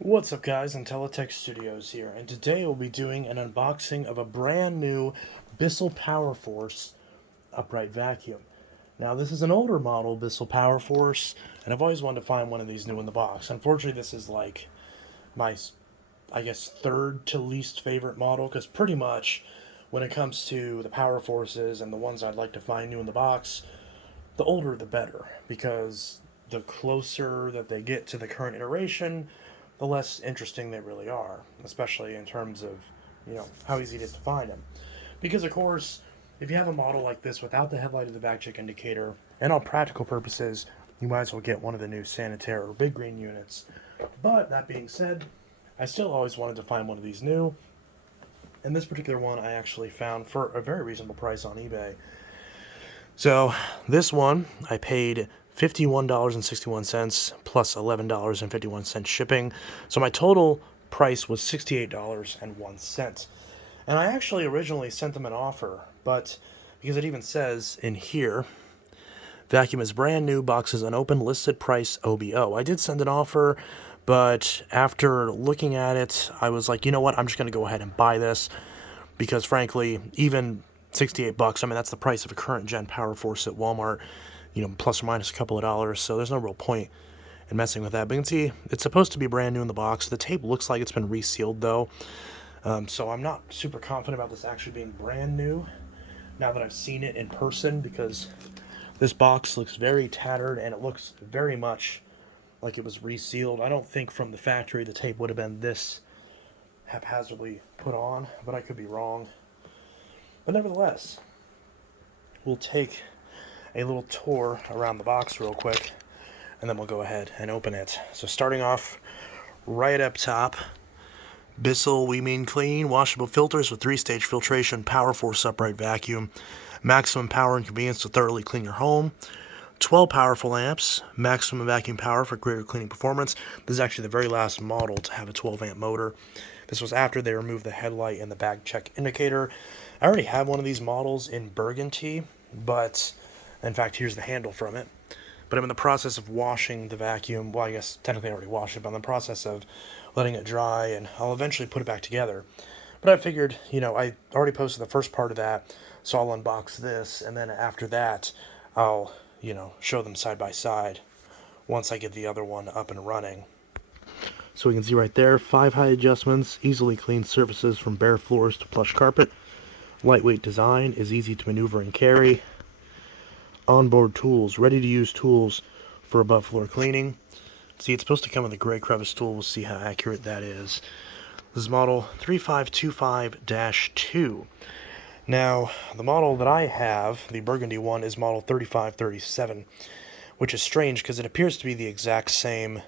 What's up guys, Intellitech Studios here, and today we'll be doing an unboxing of a brand new Bissell PowerForce upright vacuum. Now this is an older model Bissell PowerForce, and I've always wanted to find one of these new in the box. Unfortunately this is like my, I guess, third to least favorite model, because pretty much when it comes to the PowerForces and the ones I'd like to find new in the box, the older the better, because the closer that they get to the current iteration, the less interesting they really are, especially in terms of, how easy it is to find them. Because of course, if you have a model like this without the headlight or the back check indicator, and on practical purposes, you might as well get one of the new Sanitaire or Big Green units. But that being said, I still always wanted to find one of these new, and this particular one I actually found for a very reasonable price on eBay. So this one I paid $51.61 plus $11.51 shipping. So my total price was $68.01. And I actually originally sent them an offer, but because it even says in here, vacuum is brand new, boxes unopened, listed price OBO. I did send an offer, but after looking at it, I was like, you know what, I'm just going to go ahead and buy this because frankly, even 68 bucks, I mean, that's the price of a current gen PowerForce at Walmart, plus or minus a couple of dollars, so there's no real point in messing with that. But you can see it's supposed to be brand new in the box. The tape looks like it's been resealed though, so I'm not super confident about this actually being brand new now that I've seen it in person, because this box looks very tattered and it looks very much like it was resealed. I don't think from the factory the tape would have been this haphazardly put on, but I could be wrong. But nevertheless, we'll take a little tour around the box real quick, and then we'll go ahead and open it. So starting off right up top, Bissell We Mean Clean, washable filters with 3-stage filtration, PowerForce upright vacuum, maximum power and convenience to thoroughly clean your home. 12 powerful amps, maximum vacuum power for greater cleaning performance. This is actually the very last model to have a 12 amp motor. This was after they removed the headlight and the back check indicator. I already have one of these models in burgundy, but in fact, here's the handle from it. But I'm in the process of washing the vacuum. Well, I guess technically I already washed it, but I'm in the process of letting it dry, and I'll eventually put it back together. But I figured, I already posted the first part of that, so I'll unbox this, and then after that, I'll, show them side by side once I get the other one up and running. So we can see right there, 5 height adjustments, easily clean surfaces from bare floors to plush carpet. Lightweight design is easy to maneuver and carry. Onboard tools, ready to use tools for above floor cleaning. See, it's supposed to come with a gray crevice tool. We'll see how accurate that is. This is model 3525-2. Now, the model that I have, the burgundy one, is model 3537, which is strange because it appears to be the exact same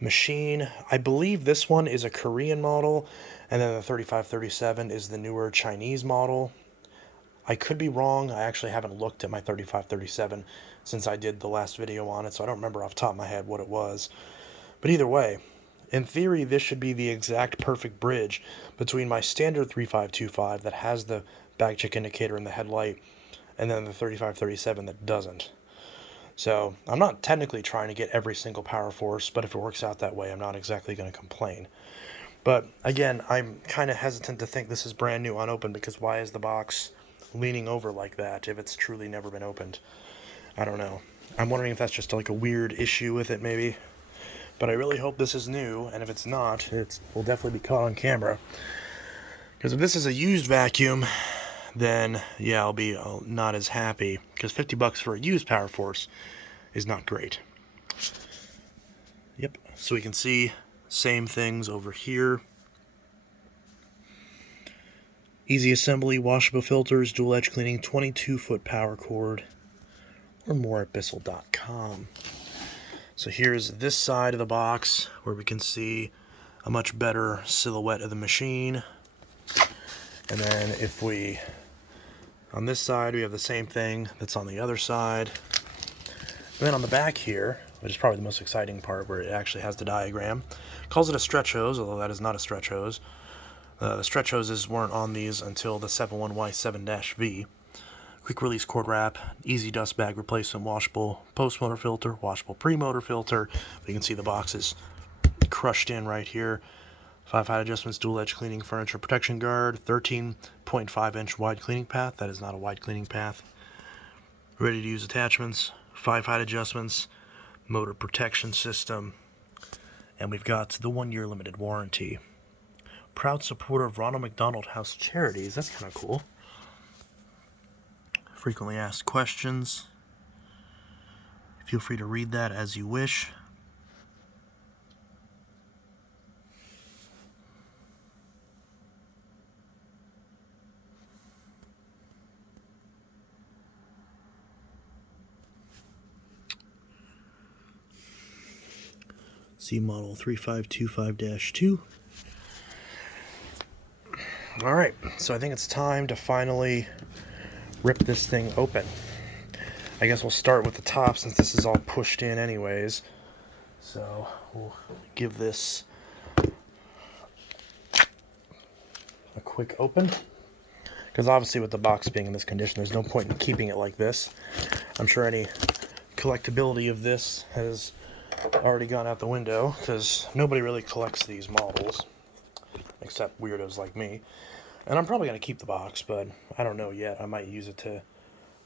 machine. I believe this one is a Korean model, and then the 3537 is the newer Chinese model. I could be wrong. I actually haven't looked at my 3537 since I did the last video on it, so I don't remember off the top of my head what it was. But either way, in theory, this should be the exact perfect bridge between my standard 3525 that has the back check indicator and the headlight, and then the 3537 that doesn't. So I'm not technically trying to get every single PowerForce, but if it works out that way, I'm not exactly going to complain. But again, I'm kind of hesitant to think this is brand new unopened, because why is the box leaning over like that if it's truly never been opened? I don't know. I'm wondering if that's just like a weird issue with it maybe. But I really hope this is new, and if it's not, it will definitely be caught on camera. Because if this is a used vacuum, then yeah, I'll be not as happy, because 50 bucks for a used PowerForce is not great. Yep, so we can see same things over here. Easy assembly, washable filters, dual edge cleaning, 22-foot power cord, or more at Bissell.com. So here's this side of the box where we can see a much better silhouette of the machine. And then if we, on this side, we have the same thing that's on the other side. And then on the back here, which is probably the most exciting part, where it actually has the diagram, calls it a stretch hose, although that is not a stretch hose. The stretch hoses weren't on these until the 71Y7-V. Quick release cord wrap, easy dust bag replacement, washable post motor filter, washable pre-motor filter. But you can see the box is crushed in right here. 5 height adjustments, dual edge cleaning, furniture protection guard, 13.5 inch wide cleaning path. That is not a wide cleaning path. Ready to use attachments, 5 height adjustments, motor protection system, and we've got the 1-year limited warranty. Proud supporter of Ronald McDonald House Charities. That's kind of cool. Frequently asked questions. Feel free to read that as you wish. See model 3525-2. Alright, so I think it's time to finally rip this thing open. I guess we'll start with the top since this is all pushed in anyways. So we'll give this a quick open. Because obviously with the box being in this condition, there's no point in keeping it like this. I'm sure any collectability of this has already gone out the window because nobody really collects these models except weirdos like me. And I'm probably going to keep the box, but I don't know yet. I might use it to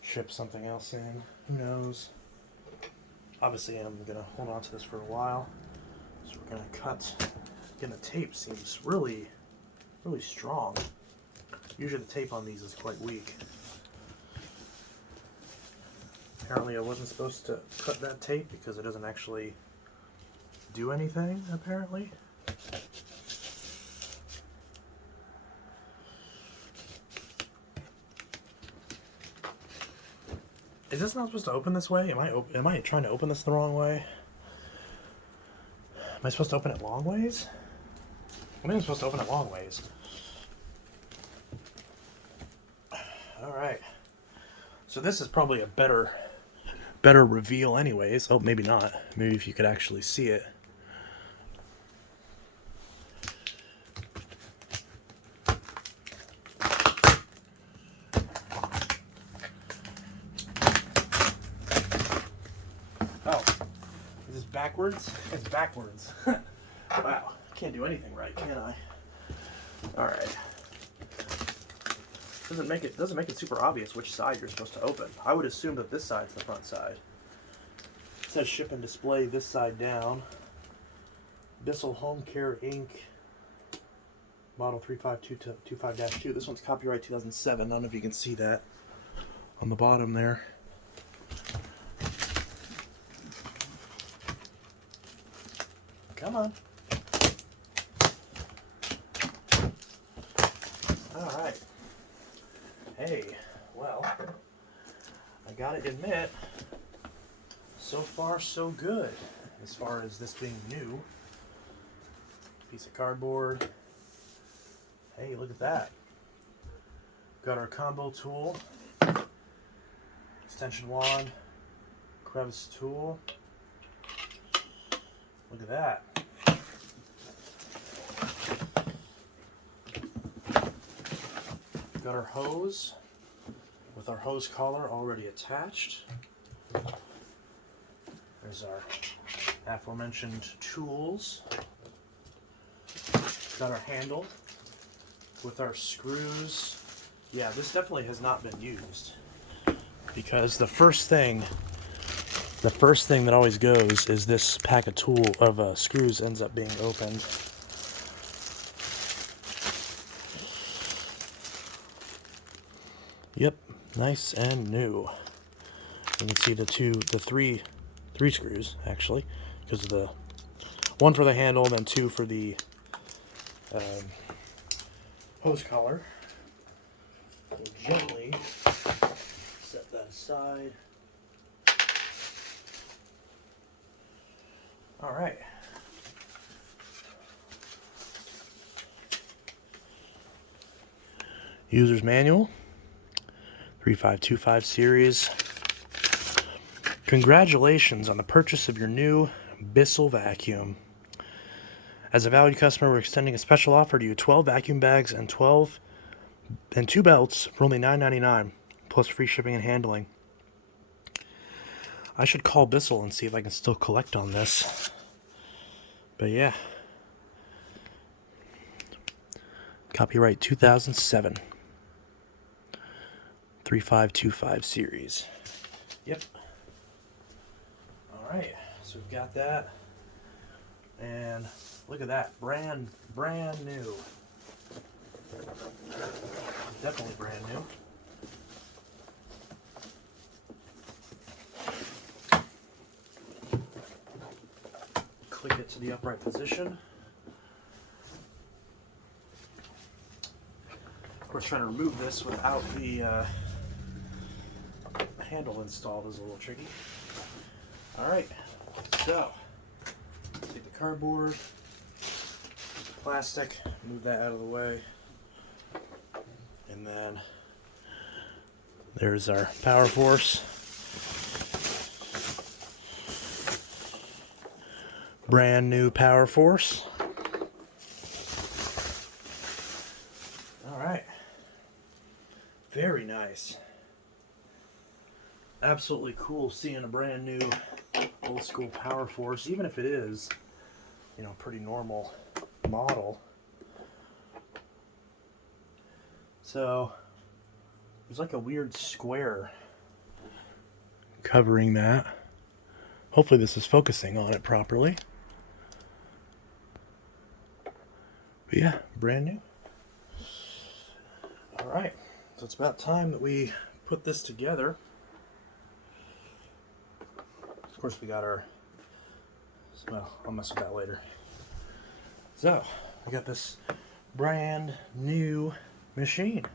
ship something else in. Who knows? Obviously, I'm going to hold on to this for a while. So we're going to cut. Again, the tape seems really, really strong. Usually the tape on these is quite weak. Apparently I wasn't supposed to cut that tape because it doesn't actually do anything, apparently. Is this not supposed to open this way? Am I trying to open this the wrong way? Am I supposed to open it long ways? I think I'm supposed to open it long ways. Alright. So this is probably a better reveal anyways. Oh, maybe not. Maybe if you could actually see it. Oh, is this backwards? It's backwards. Wow, can't do anything right, can I? All right. Doesn't make it super obvious which side you're supposed to open. I would assume that this side's the front side. It says ship and display this side down. Bissell Home Care Inc. Model 35225-2. This one's copyright 2007. I don't know if you can see that on the bottom there. Come on. All right. Hey, well, I gotta admit, so far so good as far as this being new. Piece of cardboard. Hey, look at that. Got our combo tool, extension wand, crevice tool. Look at that. Got our hose with our hose collar already attached. There's our aforementioned tools. Got our handle with our screws. Yeah, this definitely has not been used because the first thing that always goes is this pack of screws ends up being opened. Yep, nice and new. You can see the three screws actually, because of the one for the handle, then two for the hose collar. So gently set that aside. All right. User's manual. 3525 series. Congratulations on the purchase of your new Bissell vacuum. As a valued customer, we're extending a special offer to you: 12 vacuum bags and 2 belts for only $9.99, plus free shipping and handling. I should call Bissell and see if I can still collect on this. But yeah, Copyright 2007. 3525 series. Yep. Alright, so we've got that. And look at that. Brand new. Definitely brand new. Click it to the upright position. Of course, trying to remove this without the handle installed is a little tricky. Alright, so take the cardboard, plastic, move that out of the way, and then there's our PowerForce. Brand new PowerForce. Alright. Very nice. Absolutely cool seeing a brand new old school PowerForce, even if it is, you know, pretty normal model. So there's like a weird square covering that. Hopefully this is focusing on it properly. But yeah, brand new. Alright, so it's about time that we put this together. Of course we got our, well, I'll mess with that later. So, we got this brand new machine.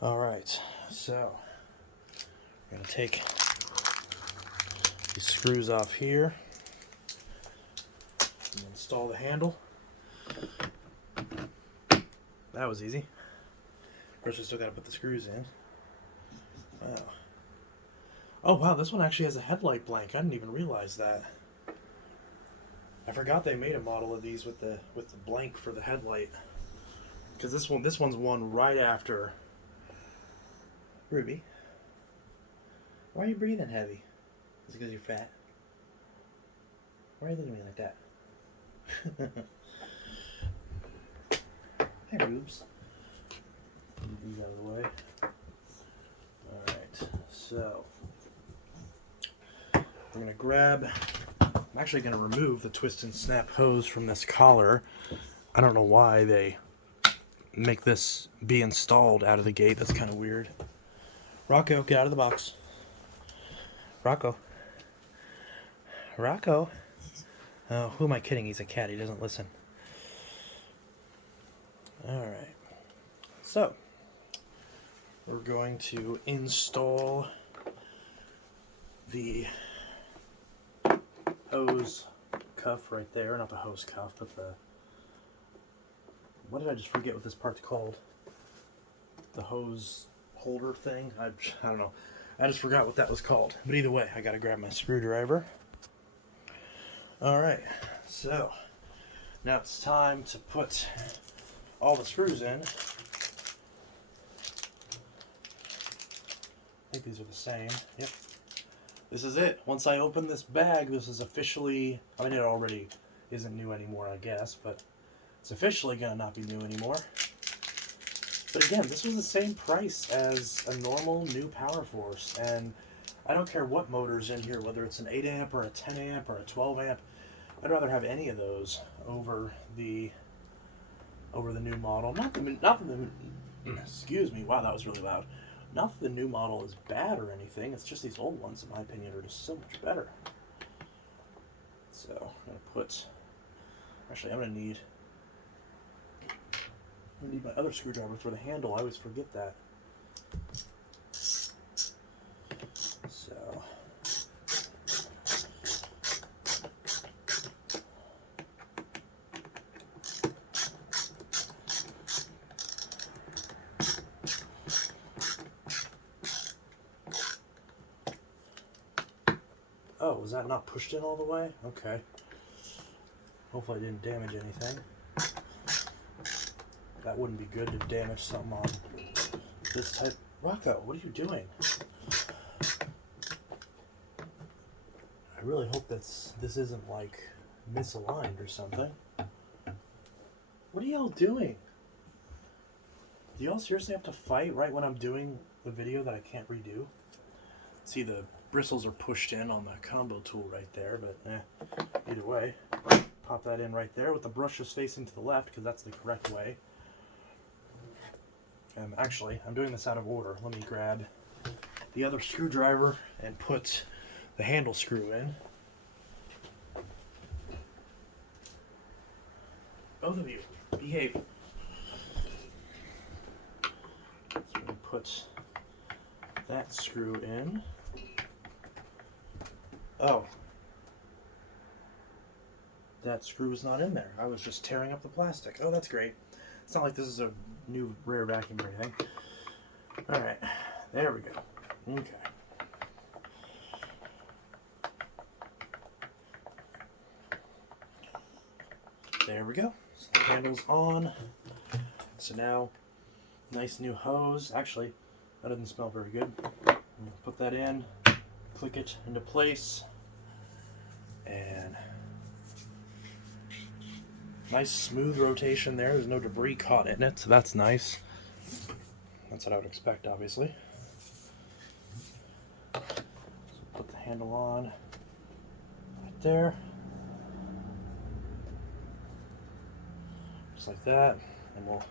Alright, so we're going to take these screws off here and install the handle. That was easy. Of course, we still got to put the screws in. Wow. Oh wow, this one actually has a headlight blank. I didn't even realize that. I forgot they made a model of these with the blank for the headlight. Because this one's one right after. Ruby, why are you breathing heavy? Is it because you're fat? Why are you looking at me like that? Hey, Rubes. Move these out of the way. Alright, so we're going to grab, I'm actually going to remove the twist and snap hose from this collar. I don't know why they make this be installed out of the gate. That's kind of weird. Rocco, get out of the box. Rocco. Rocco. Oh, who am I kidding? He's a cat. He doesn't listen. Alright. So, we're going to install the hose cuff right there. Not the hose cuff, but the... What did I just forget what this part's called? The hose holder thing? I don't know. I just forgot what that was called. But either way, I gotta grab my screwdriver. Alright, so now it's time to put all the screws in. I think these are the same. Yep. This is it. Once I open this bag, this is officially, I mean, it already isn't new anymore, I guess, but it's officially gonna not be new anymore. But again, this was the same price as a normal new PowerForce, and I don't care what motor's in here, whether it's an 8 amp or a 10 amp or a 12 amp. I'd rather have any of those over the new model. Not the excuse me, wow, that was really loud. Not that the new model is bad or anything. It's just these old ones, in my opinion, are just so much better. So I'm gonna put. Actually, I'm gonna need my other screwdriver for the handle. I always forget that. So. Oh, was that not pushed in all the way? Okay. Hopefully I didn't damage anything. That wouldn't be good to damage something on this type. Rocco, what are you doing? I really hope this isn't like misaligned or something. What are y'all doing? Do y'all seriously have to fight right when I'm doing the video that I can't redo? See, the bristles are pushed in on the combo tool right there, but either way, pop that in right there with the brushes facing to the left because that's the correct way. Actually, I'm doing this out of order. Let me grab the other screwdriver and put the handle screw in. Both of you, behave. So I'm going to put that screw in. Oh. That screw is not in there. I was just tearing up the plastic. Oh, that's great. It's not like this is a new rare vacuum or anything. Alright, there we go. Okay. There we go. So the handle's on. So now, nice new hose. Actually, that doesn't smell very good. Put that in, click it into place, and nice smooth rotation there. There's no debris caught in it, so that's nice. That's what I would expect, obviously. So put the handle on right there. Just like that. And we'll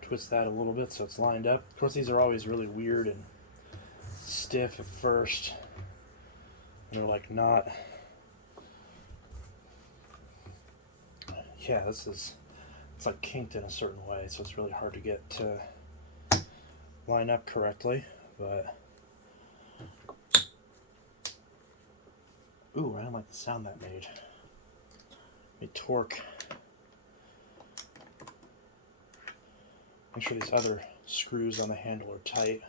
twist that a little bit so it's lined up. Of course, these are always really weird and stiff at first. And they're like not... Yeah, it's like kinked in a certain way, so it's really hard to get to line up correctly, but ooh, I don't like the sound that made. Let me torque. Make sure these other screws on the handle are tight.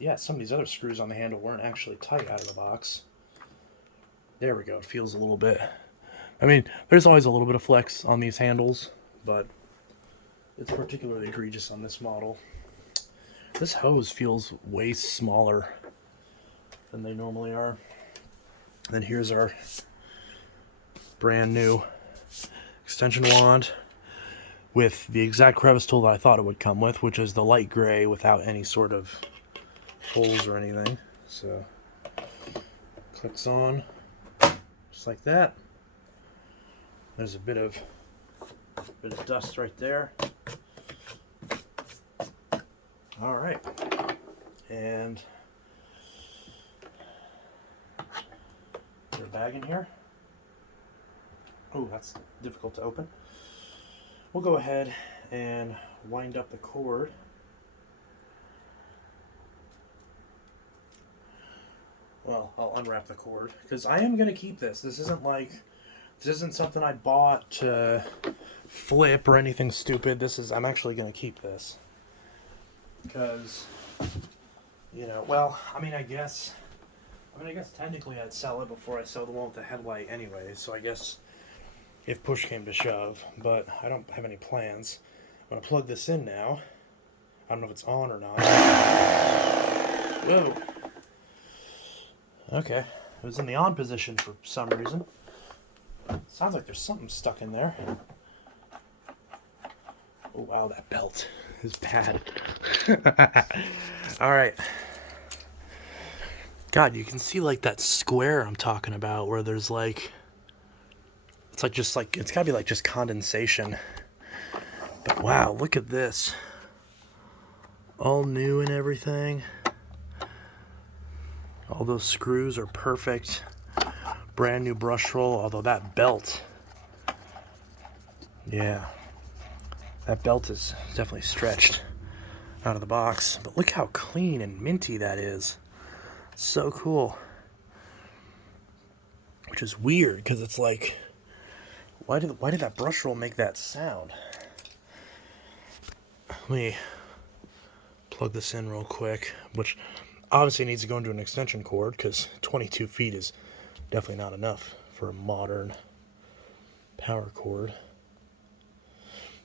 Yeah, some of these other screws on the handle weren't actually tight out of the box. There we go, it feels a little bit. I mean, there's always a little bit of flex on these handles, but it's particularly egregious on this model. This hose feels way smaller than they normally are. And then here's our brand new extension wand with the exact crevice tool that I thought it would come with, which is the light gray without any sort of holes or anything. So, clicks on, just like that. There's a bit of dust right there. All right, and is there a bag in here? Oh, that's difficult to open. We'll go ahead and wind up the cord. Well, I'll unwrap the cord because I am going to keep this. This isn't something I bought to flip or anything stupid. I'm actually going to keep this. Because, you know, well, I guess technically I'd sell it before I sell the one with the headlight anyway. So I guess if push came to shove, but I don't have any plans. I'm going to plug this in now. I don't know if it's on or not. Whoa. Okay. It was in the on position for some reason. Sounds like there's something stuck in there. Oh, wow, that belt is bad. Alright. God, you can see like that square I'm talking about where there's like... It's gotta be like just condensation. But wow, look at this. All new and everything. All those screws are perfect. Brand new brush roll, although that belt, yeah, that belt is definitely stretched out of the box. But look how clean and minty that is. So cool. Which is weird because it's like, why did that brush roll make that sound? Let me plug this in real quick, which obviously needs to go into an extension cord because 22 feet is definitely not enough for a modern power cord.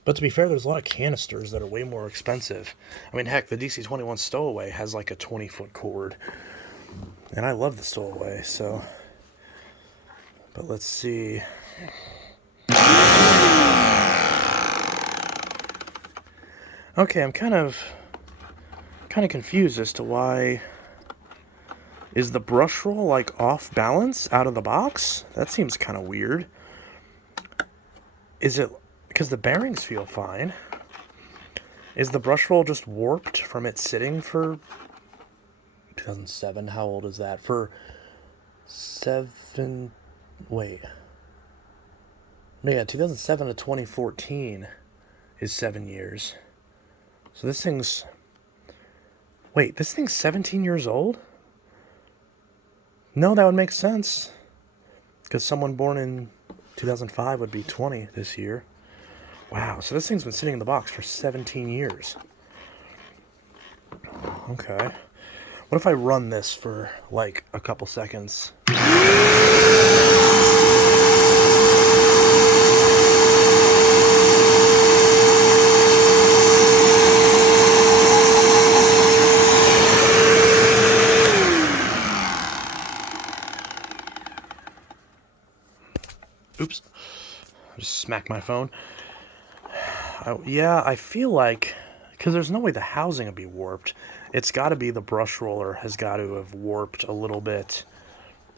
But to be fair, there's a lot of canisters that are way more expensive. I mean, heck, the DC-21 Stowaway has like a 20-foot cord. And I love the Stowaway, so... But let's see... Okay, I'm kind of confused as to why is the brush roll like off balance out of the box? That seems kind of weird. Is it because the bearings feel fine? Is the brush roll just warped from it sitting for 2007? How old is that? For 7... Wait. No, yeah, 2007 to 2014 is 7 years. So this thing's... Wait, this thing's 17 years old? No, that would make sense. Because someone born in 2005 would be 20 this year. Wow, so this thing's been sitting in the box for 17 years. Okay. What if I run this for, like, a couple seconds? Oops. I just smacked my phone. Yeah, I feel like... Because there's no way the housing would be warped. It's got to be the brush roller has got to have warped a little bit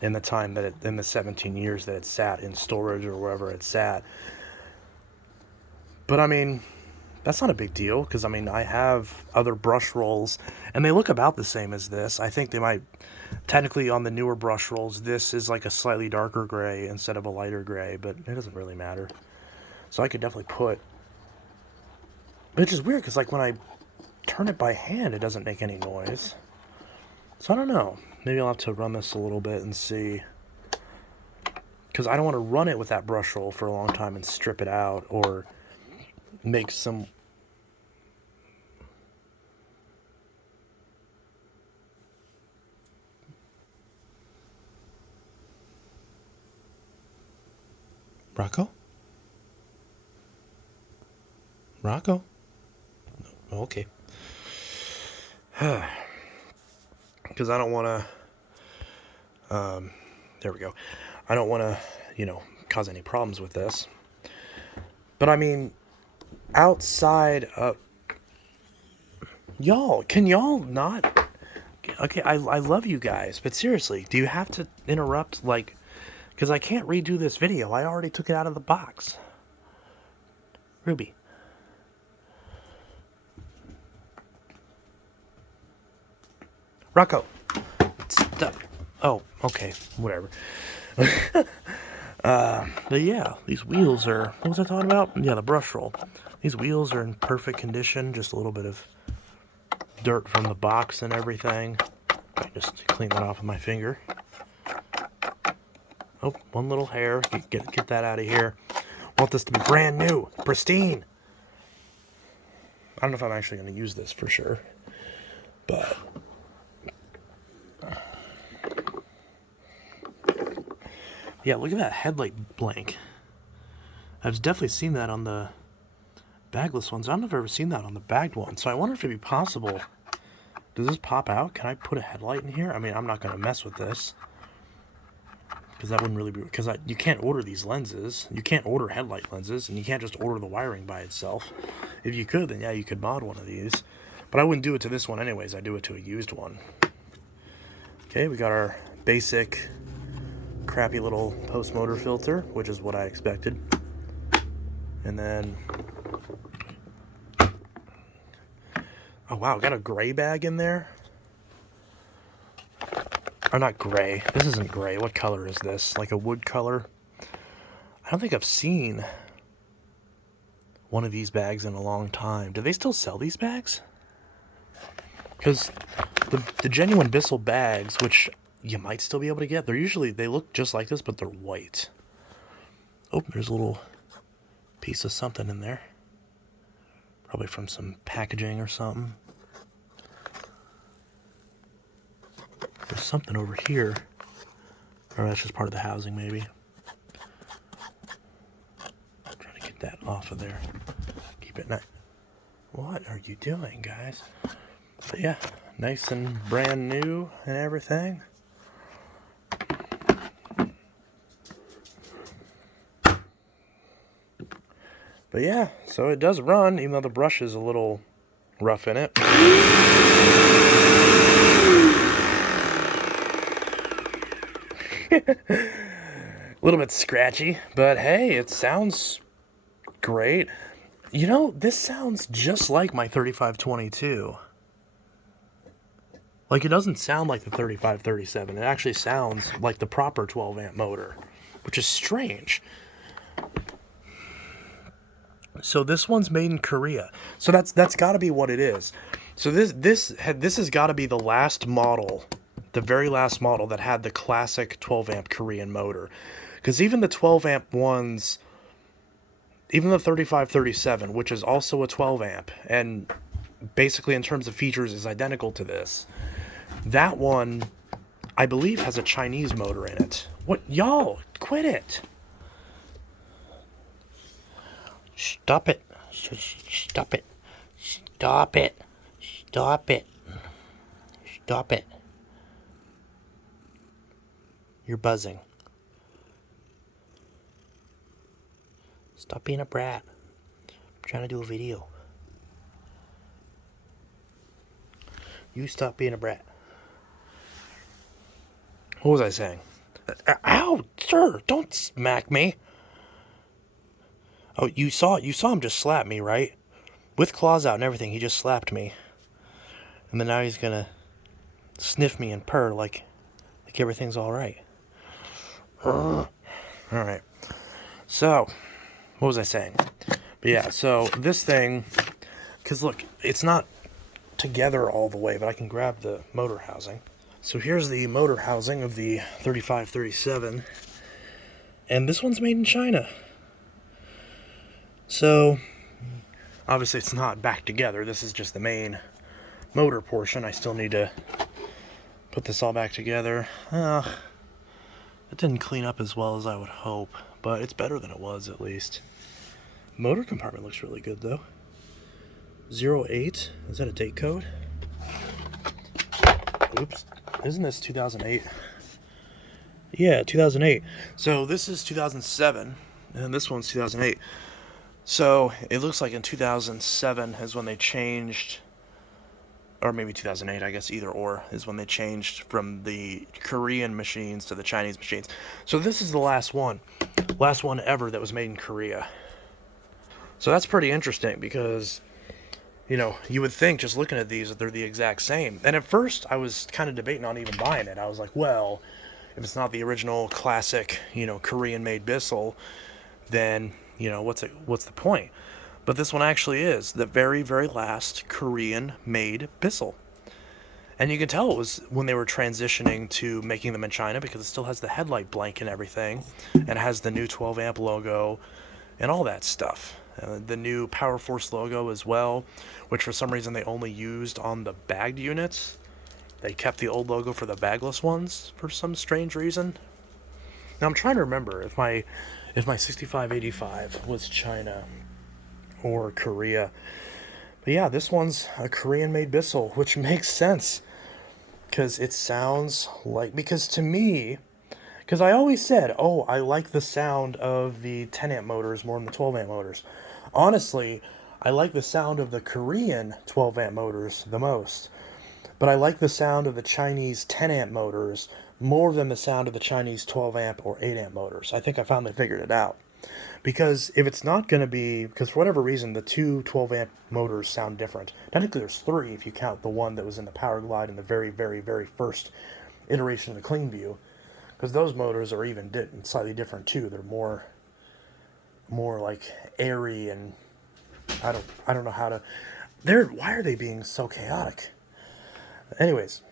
in the time that it... in the 17 years that it sat in storage or wherever it sat. But, I mean... That's not a big deal, because, I mean, I have other brush rolls, and they look about the same as this. I think they might, technically on the newer brush rolls, this is like a slightly darker gray instead of a lighter gray, but it doesn't really matter. So I could definitely put, which is weird, because like when I turn it by hand, it doesn't make any noise. So I don't know. Maybe I'll have to run this a little bit and see, because I don't want to run it with that brush roll for a long time and strip it out, or make some... Rocco? Rocco? No, okay. Because I don't want to... there we go. I don't want to, you know, cause any problems with this. But I mean, outside of... Y'all, can y'all not... Okay, I love you guys, but seriously, do you have to interrupt, like... Because I can't redo this video. I already took it out of the box. Ruby. Rocco. Stop. Oh, okay. Whatever. But yeah, these wheels are... What was I talking about? Yeah, the brush roll. These wheels are in perfect condition. Just a little bit of dirt from the box and everything. I just clean that off with my finger. Oh, one little hair. Get that out of here. Want this to be brand new, pristine. I don't know if I'm actually going to use this for sure, but yeah, look at that headlight blank. I've definitely seen that on the bagless ones. I don't know if I've ever seen that on the bagged one. So I wonder if it'd be possible. Does this pop out? Can I put a headlight in here? I mean, I'm not going to mess with this. Because that wouldn't really be... Because you can't order these lenses. You can't order headlight lenses. And you can't just order the wiring by itself. If you could, then yeah, you could mod one of these. But I wouldn't do it to this one anyways. I do it to a used one. Okay, we got our basic crappy little post motor filter, which is what I expected. And then... Oh wow, got a gray bag in there? Or not gray. This isn't gray. What color is this? Like a wood color? I don't think I've seen one of these bags in a long time. Do they still sell these bags? Because the genuine Bissell bags, which you might still be able to get, they look just like this, but they're white. Oh, there's a little piece of something in there. Probably from some packaging or something. There's something over here. Or that's just part of the housing, maybe. Trying to get that off of there. Keep it nice. What are you doing, guys? But yeah, nice and brand new and everything. But yeah, so it does run, even though the brush is a little Roughing it. A little bit scratchy, but hey, it sounds great. You know, this sounds just like my 3522. Like, it doesn't sound like the 3537. It actually sounds like the proper 12 amp motor, which is strange. So this one's made in Korea. So that's got to be what it is. So this has got to be the last model, the very last model that had the classic 12 amp Korean motor. Because even the 12 amp ones, even the 3537, which is also a 12 amp, and basically in terms of features is identical to this, that one, I believe, has a Chinese motor in it. What? Y'all, quit it. Stop it. Stop it. Stop it. Stop it. Stop it. You're buzzing. Stop being a brat. I'm trying to do a video. You stop being a brat. What was I saying? Ow, sir, don't smack me. Oh, you saw him just slap me, right? With claws out and everything, he just slapped me. And then now he's gonna sniff me and purr like everything's alright. Alright. So, what was I saying? But yeah, so this thing, because look, it's not together all the way, but I can grab the motor housing. So here's the motor housing of the 3537, and this one's made in China. So, obviously it's not back together, this is just the main motor portion. I still need to put this all back together. It didn't clean up as well as I would hope, but it's better than it was at least. Motor compartment looks really good though. 08, is that a date code? Oops, isn't this 2008? Yeah, 2008. So this is 2007, and this one's 2008. So it looks like in 2007 is when they changed, or maybe 2008, I guess, either or, is when they changed from the Korean machines to the Chinese machines. So this is the last one ever that was made in Korea. So that's pretty interesting because, you know, you would think just looking at these that they're the exact same. And at first I was kind of debating on even buying it. I was like, well, if it's not the original classic, you know, Korean-made Bissell, then, you know, what's the point? But this one actually is the very, very last Korean-made Bissell. And you can tell it was when they were transitioning to making them in China because it still has the headlight blank and everything, and has the new 12 amp logo and all that stuff. The new PowerForce logo as well, which for some reason they only used on the bagged units. They kept the old logo for the bagless ones for some strange reason. Now I'm trying to remember if my 6585 was China or Korea. But yeah, this one's a Korean-made Bissell, which makes sense. Because it sounds like, because to me, because I always said, oh, I like the sound of the 10 amp motors more than the 12 amp motors. Honestly, I like the sound of the Korean 12 amp motors the most. But I like the sound of the Chinese 10 amp motors more than the sound of the Chinese 12 amp or 8 amp motors. I think I finally figured it out. Because if it's not going to be, because for whatever reason, the two 12 amp motors sound different. Technically there's three if you count the one that was in the Power Glide in the very, very, very first iteration of the Cleanview. Because those motors are even slightly different too. They're more like airy, and I don't know how to. Why are they being so chaotic? Anyways,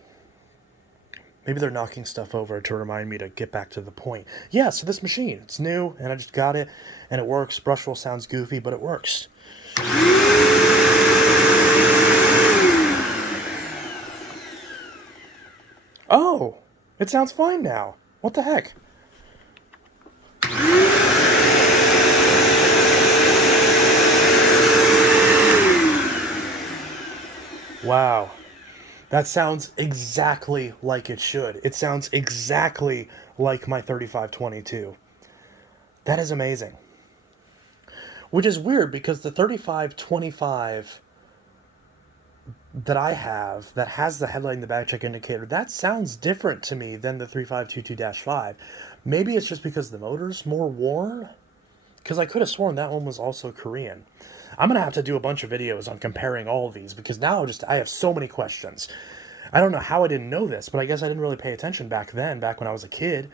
maybe they're knocking stuff over to remind me to get back to the point. Yeah, so this machine, it's new, and I just got it, and it works. Brush roll sounds goofy, but it works. Oh, it sounds fine now. What the heck? Wow. That sounds exactly like it should. It sounds exactly like my 3522. That is amazing. Which is weird because the 3525 that I have that has the headlight and the back check indicator, that sounds different to me than the 3522-5. Maybe it's just because the motor's more worn? Because I could have sworn that one was also Korean. I'm going to have to do a bunch of videos on comparing all of these, because now I have so many questions. I don't know how I didn't know this, but I guess I didn't really pay attention back then, back when I was a kid.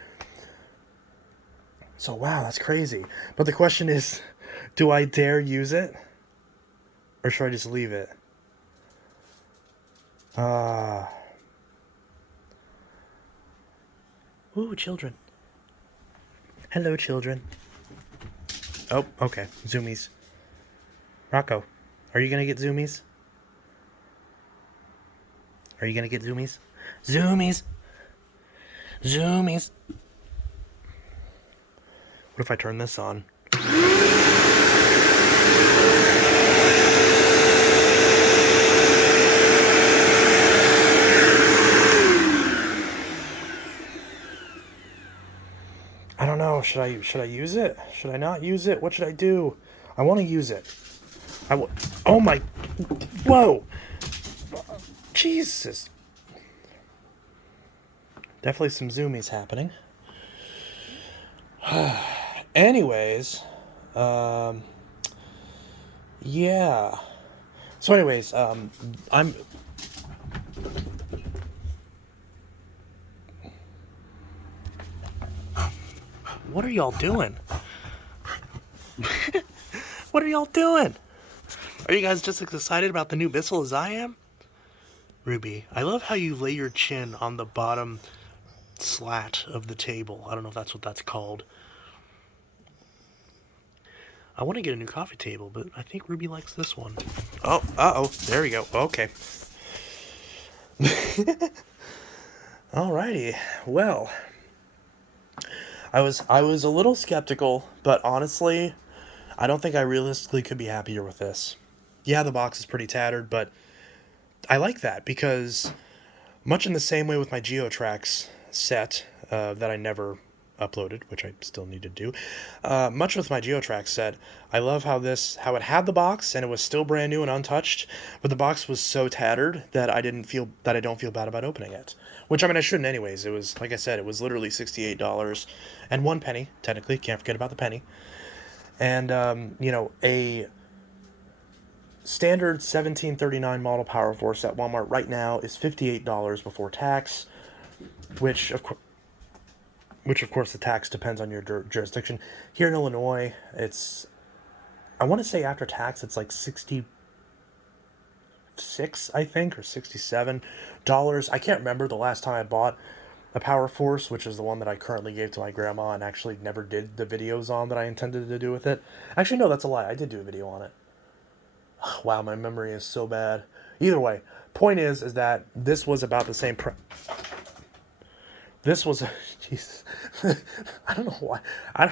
So, wow, that's crazy. But the question is, do I dare use it? Or should I just leave it? Ooh, children. Hello, children. Oh, okay. Zoomies. Rocco, are you gonna get zoomies? Are you gonna get zoomies? Zoomies! Zoomies! What if I turn this on? I don't know. Should I use it? Should I not use it? What should I do? I want to use it. Oh my! Whoa! Jesus! Definitely some zoomies happening. Anyways, yeah. So, anyways, I'm. What are y'all doing? What are y'all doing? Are you guys just as excited about the new Bissell as I am? Ruby, I love how you lay your chin on the bottom slat of the table. I don't know if that's what that's called. I want to get a new coffee table, but I think Ruby likes this one. Oh, uh-oh. There we go. Okay. Alrighty. Well, I was a little skeptical, but honestly, I don't think I realistically could be happier with this. Yeah, the box is pretty tattered, but I like that because much in the same way with my GeoTracks set that I never uploaded, which I still need to do. Much with my GeoTracks set, I love how it had the box and it was still brand new and untouched, but the box was so tattered that I don't feel bad about opening it. Which, I mean, I shouldn't anyways. It was, like I said, it was literally $68 and 1 penny. Technically, can't forget about the penny. And a standard 1739 model PowerForce at Walmart right now is $58 before tax, which of course the tax depends on your jurisdiction. Here in Illinois, I want to say after tax it's like 66, I think, or $67. I can't remember the last time I bought a PowerForce, which is the one that I currently gave to my grandma and actually never did the videos on that I intended to do with it. Actually, no, that's a lie. I did do a video on it. Wow, my memory is so bad. Either way, point is that this was about the same This was Jesus. I don't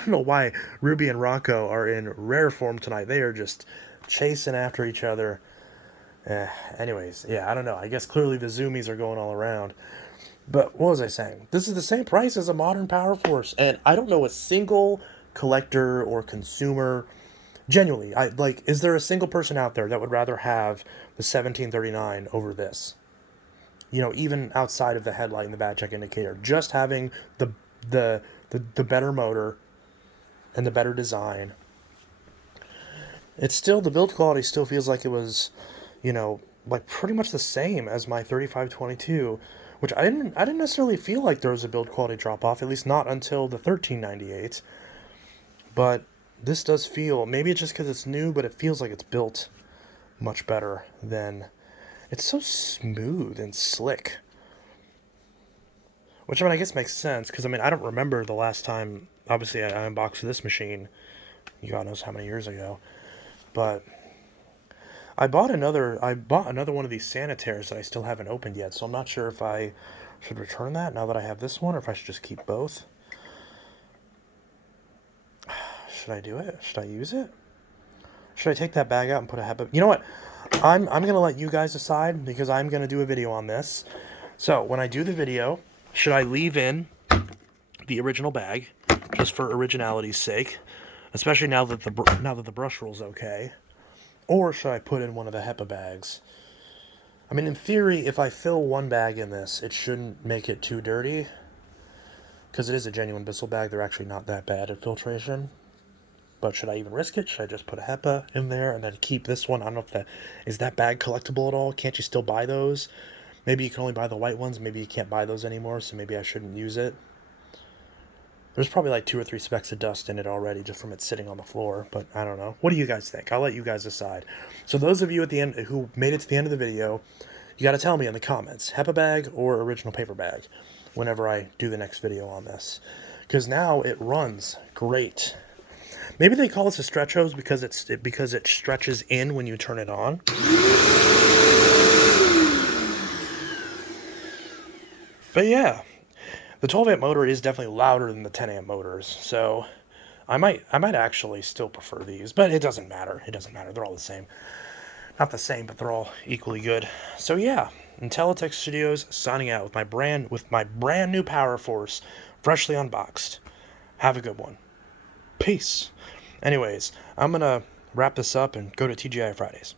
know why Ruby and Rocco are in rare form tonight. They are just chasing after each other. Anyways, yeah, I don't know. I guess clearly the zoomies are going all around. But what was I saying? This is the same price as a modern PowerForce, and I don't know a single collector or consumer. Genuinely, is there a single person out there that would rather have the 1739 over this? Even outside of the headlight and the bad check indicator, just having the better motor and the better design. It's still, the build quality still feels like it was, pretty much the same as my 3522, which I didn't necessarily feel like there was a build quality drop off, at least not until the 1398. But this does feel, maybe it's just because it's new, but it feels like it's built much better than. It's so smooth and slick. Which, I guess makes sense, because, I don't remember the last time, obviously, I unboxed this machine, God knows how many years ago, but I bought another one of these sanitaires that I still haven't opened yet, so I'm not sure if I should return that now that I have this one, or if I should just keep both. Should I do it? Should I use it? Should I take that bag out and put a HEPA? You know what? I'm going to let you guys decide, because I'm going to do a video on this. So, when I do the video, should I leave in the original bag, just for originality's sake, especially now that the brush roll's okay, or should I put in one of the HEPA bags? I mean, in theory, if I fill one bag in this, it shouldn't make it too dirty. Because it is a genuine Bissell bag, they're actually not that bad at filtration. But should I even risk it? Should I just put a HEPA in there and then keep this one? I don't know if that... Is that bag collectible at all? Can't you still buy those? Maybe you can only buy the white ones. Maybe you can't buy those anymore, so maybe I shouldn't use it. There's probably like 2 or 3 specks of dust in it already just from it sitting on the floor, but I don't know. What do you guys think? I'll let you guys decide. So those of you at the end who made it to the end of the video, you got to tell me in the comments, HEPA bag or original paper bag, whenever I do the next video on this. Because now it runs great. Maybe they call this a stretch hose because it stretches in when you turn it on. But yeah, the 12 amp motor is definitely louder than the 10 amp motors, so I might actually still prefer these, but it doesn't matter. It doesn't matter. They're all the same. Not the same, but they're all equally good. So yeah, Intellitech Studios signing out with my brand new PowerForce, freshly unboxed. Have a good one. Peace. Anyways, I'm gonna wrap this up and go to TGI Fridays.